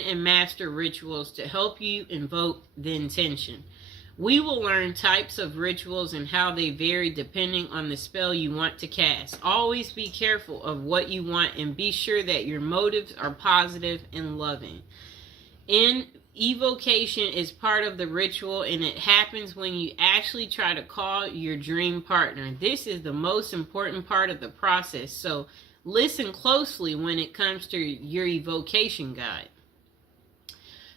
learn and master rituals to help you invoke the intention. We will learn types of rituals and how they vary depending on the spell you want to cast. Always be careful of what you want and be sure that your motives are positive and loving. In evocation is part of the ritual, and it happens when you actually try to call your dream partner. This is the most important part of the process, so listen closely when it comes to your evocation guide.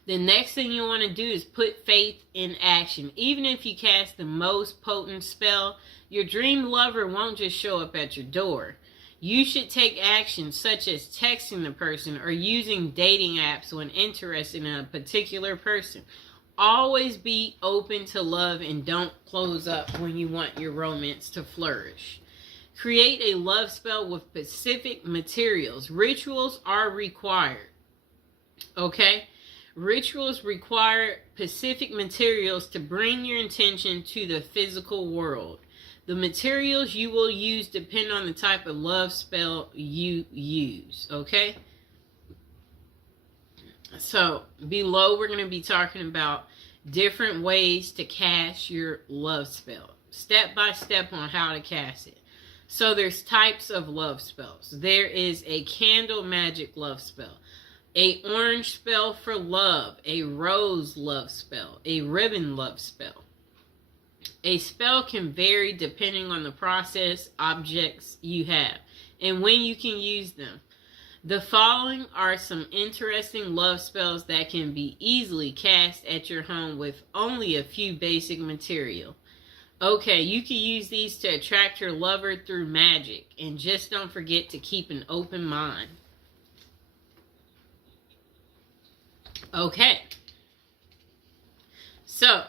The next thing you want to do is put faith in action. Even if you cast the most potent spell, your dream lover won't just show up at your door. You should take action such as texting the person or using dating apps when interested in a particular person. Always be open to love and don't close up when you want your romance to flourish. Create a love spell with specific materials. Rituals are required. Okay? Rituals require specific materials to bring your intention to the physical world. The materials you will use depend on the type of love spell you use, okay? So, below we're going to be talking about different ways to cast your love spell. Step by step on how to cast it. So, there's types of love spells. There is a candle magic love spell. A orange spell for love, a rose love spell, a ribbon love spell. A spell can vary depending on the process, objects you have, and when you can use them. The following are some interesting love spells that can be easily cast at your home with only a few basic material. Okay, you can use these to attract your lover through magic, and just don't forget to keep an open mind. Okay, so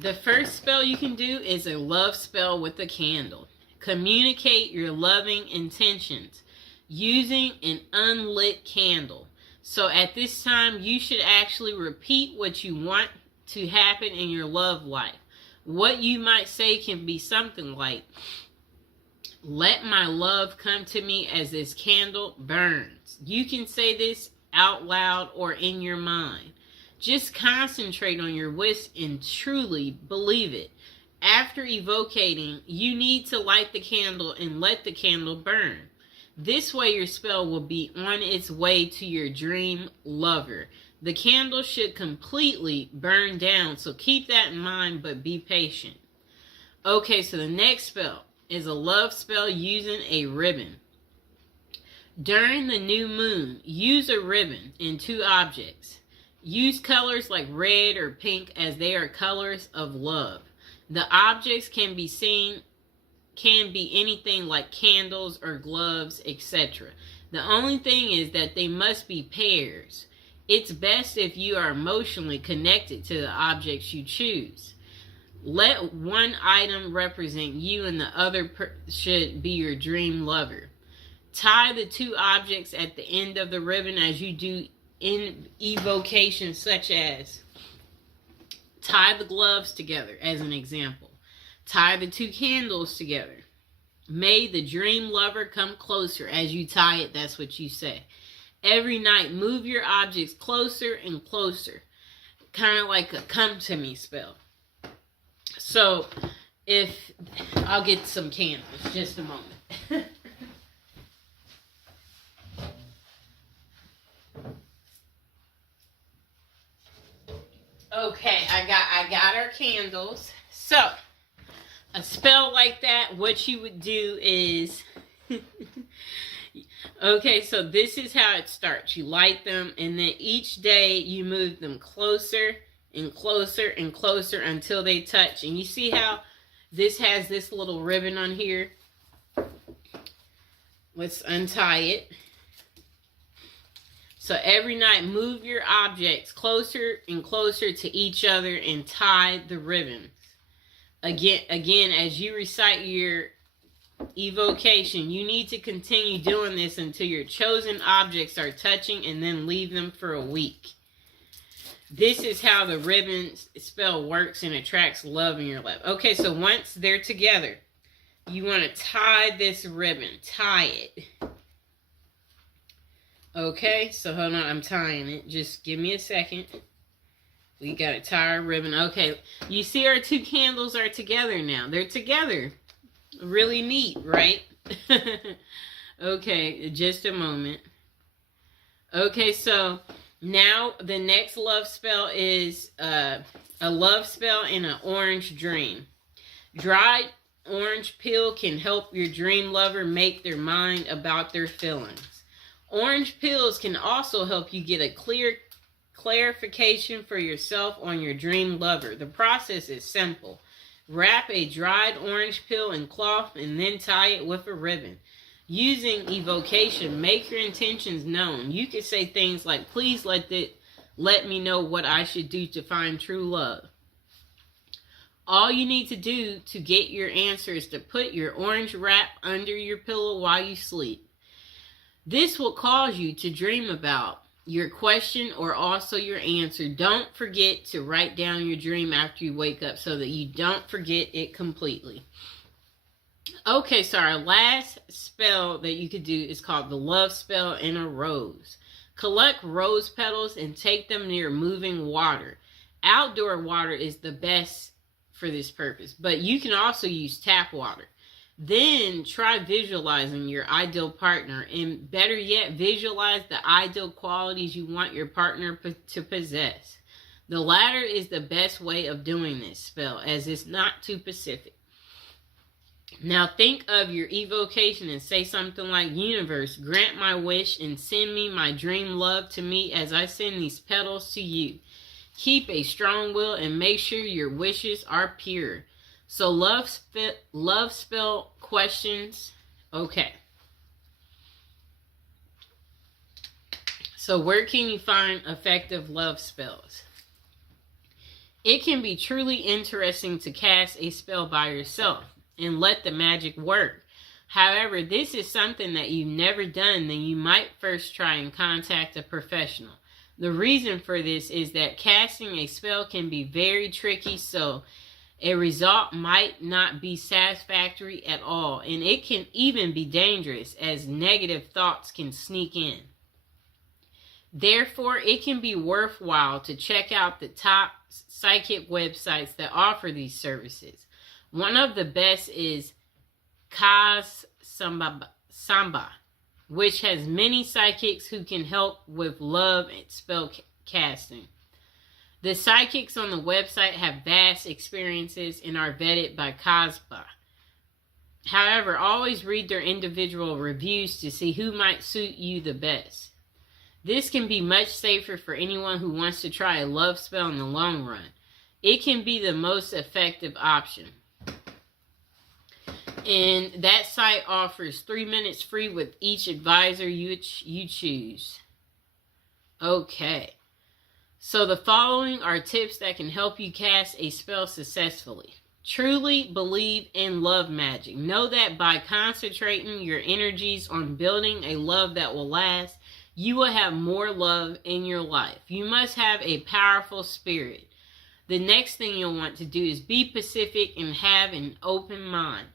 the first spell you can do is a love spell with a candle. Communicate your loving intentions using an unlit candle. So at this time, you should actually repeat what you want to happen in your love life. What you might say can be something like, "Let my love come to me as this candle burns." You can say this out loud or in your mind. Just concentrate on your wish and truly believe it. After evocating, you need to light the candle and let the candle burn. This way your spell will be on its way to your dream lover. The candle should completely burn down, so keep that in mind, but be patient. Okay, so the next spell is a love spell using a ribbon. During the new moon, use a ribbon in two objects. Use colors like red or pink as they are colors of love. The objects can be anything like candles or gloves, etc. The only thing is that they must be pairs. It's best if you are emotionally connected to the objects you choose. Let one item represent you and the other should be your dream lover. Tie the two objects at the end of the ribbon as you do in evocation, such as tie the gloves together as an example. Tie the two candles together. May the dream lover come closer. As you tie it, that's what you say. Every night, move your objects closer and closer. Kind of like a come to me spell. So, I'll get some candles, just a moment. Okay, I got our candles. So, a spell like that, what you would do is, okay, so this is how it starts. You light them, and then each day you move them closer and closer and closer until they touch. And you see how this has this little ribbon on here? Let's untie it. So every night, move your objects closer and closer to each other and tie the ribbons. Again, as you recite your evocation, you need to continue doing this until your chosen objects are touching, and then leave them for a week. This is how the ribbon spell works and attracts love in your life. Okay, so once they're together, you want to tie this ribbon. Tie it. Okay, so hold on, I'm tying it. Just give me a second. We got to tie our ribbon. Okay, you see our two candles are together now. They're together. Really neat, right? Okay, just a moment. Okay, so now the next love spell is a love spell in an orange dream. Dried orange peel can help your dream lover make their mind about their feelings. Orange peels can also help you get a clear clarification for yourself on your dream lover. The process is simple. Wrap a dried orange peel in cloth and then tie it with a ribbon. Using evocation, make your intentions known. You can say things like, please let me know what I should do to find true love. All you need to do to get your answer is to put your orange wrap under your pillow while you sleep. This will cause you to dream about your question or also your answer. Don't forget to write down your dream after you wake up so that you don't forget it completely. Okay, so our last spell that you could do is called the love spell in a rose. Collect rose petals and take them near moving water. Outdoor water is the best for this purpose, but you can also use tap water. Then try visualizing your ideal partner, and better yet, visualize the ideal qualities you want your partner to possess. The latter is the best way of doing this spell, as it's not too specific. Now think of your evocation and say something like, universe, grant my wish and send me my dream love to me as I send these petals to you. Keep a strong will and make sure your wishes are pure. So love spell questions. Okay. So where can you find effective love spells? It can be truly interesting to cast a spell by yourself and let the magic work. However, this is something that you've never done, then you might first try and contact a professional. The reason for this is that casting a spell can be very tricky, so a result might not be satisfactory at all, and it can even be dangerous as negative thoughts can sneak in. Therefore, it can be worthwhile to check out the top psychic websites that offer these services. One of the best is Kaz Samba, which has many psychics who can help with love and spell casting. The psychics on the website have vast experiences and are vetted by Kazba. However, always read their individual reviews to see who might suit you the best. This can be much safer for anyone who wants to try a love spell in the long run. It can be the most effective option. And that site offers 3 minutes free with each advisor you choose. Okay. So the following are tips that can help you cast a spell successfully. Truly believe in love magic. Know that by concentrating your energies on building a love that will last, you will have more love in your life. You must have a powerful spirit. The next thing you'll want to do is be pacific and have an open mind.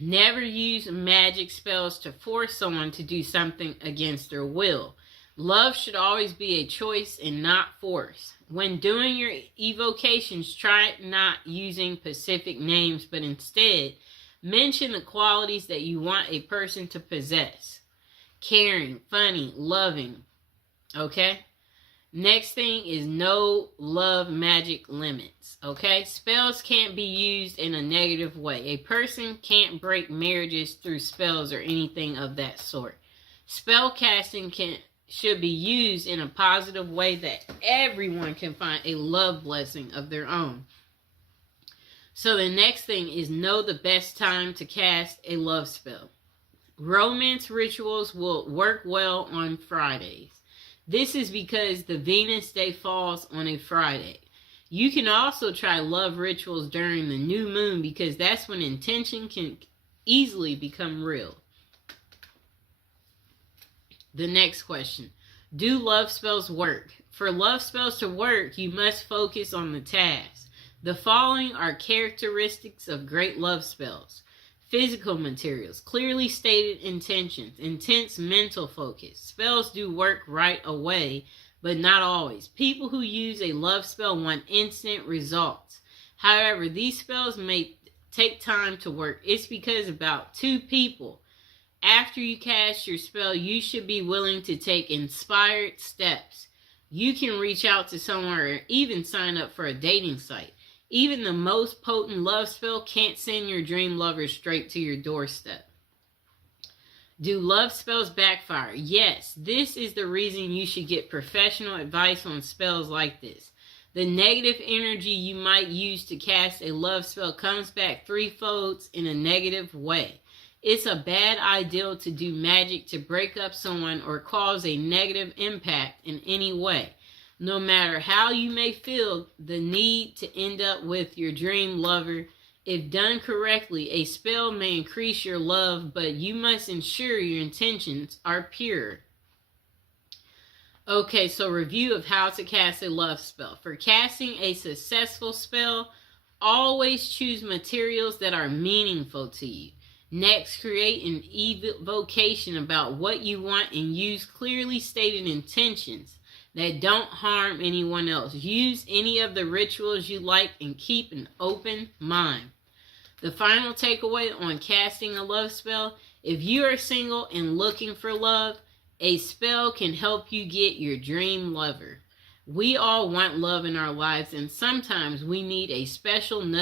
Never use magic spells to force someone to do something against their will. Love should always be a choice and not force. When doing your evocations, try not using specific names, but instead mention the qualities that you want a person to possess. Caring, funny, loving. Okay? Next thing is no love magic limits. Okay? Spells can't be used in a negative way. A person can't break marriages through spells or anything of that sort. Spell casting should be used in a positive way that everyone can find a love blessing of their own. So the next thing is know the best time to cast a love spell. Romance rituals will work well on Fridays. This is because the Venus day falls on a Friday. You can also try love rituals during the new moon because that's when intention can easily become real. The next question. Do love spells work? For love spells to work, you must focus on the task. The following are characteristics of great love spells. physical materials, clearly stated intentions, intense mental focus. Spells do work right away, but not always. People who use a love spell want instant results. However, these spells may take time to work. It's because about 2 people after you cast your spell, you should be willing to take inspired steps. You can reach out to someone or even sign up for a dating site. Even the most potent love spell can't send your dream lover straight to your doorstep. Do love spells backfire? Yes, this is the reason you should get professional advice on spells like this. The negative energy you might use to cast a love spell comes back threefold in a negative way. It's a bad idea to do magic to break up someone or cause a negative impact in any way. No matter how you may feel the need to end up with your dream lover, if done correctly, a spell may increase your love, but you must ensure your intentions are pure. Okay, so review of how to cast a love spell. For casting a successful spell, always choose materials that are meaningful to you. Next, create an evocation about what you want and use clearly stated intentions that don't harm anyone else. Use any of the rituals you like and keep an open mind. The final takeaway on casting a love spell: if you are single and looking for love, a spell can help you get your dream lover. We all want love in our lives, and sometimes we need a special nudge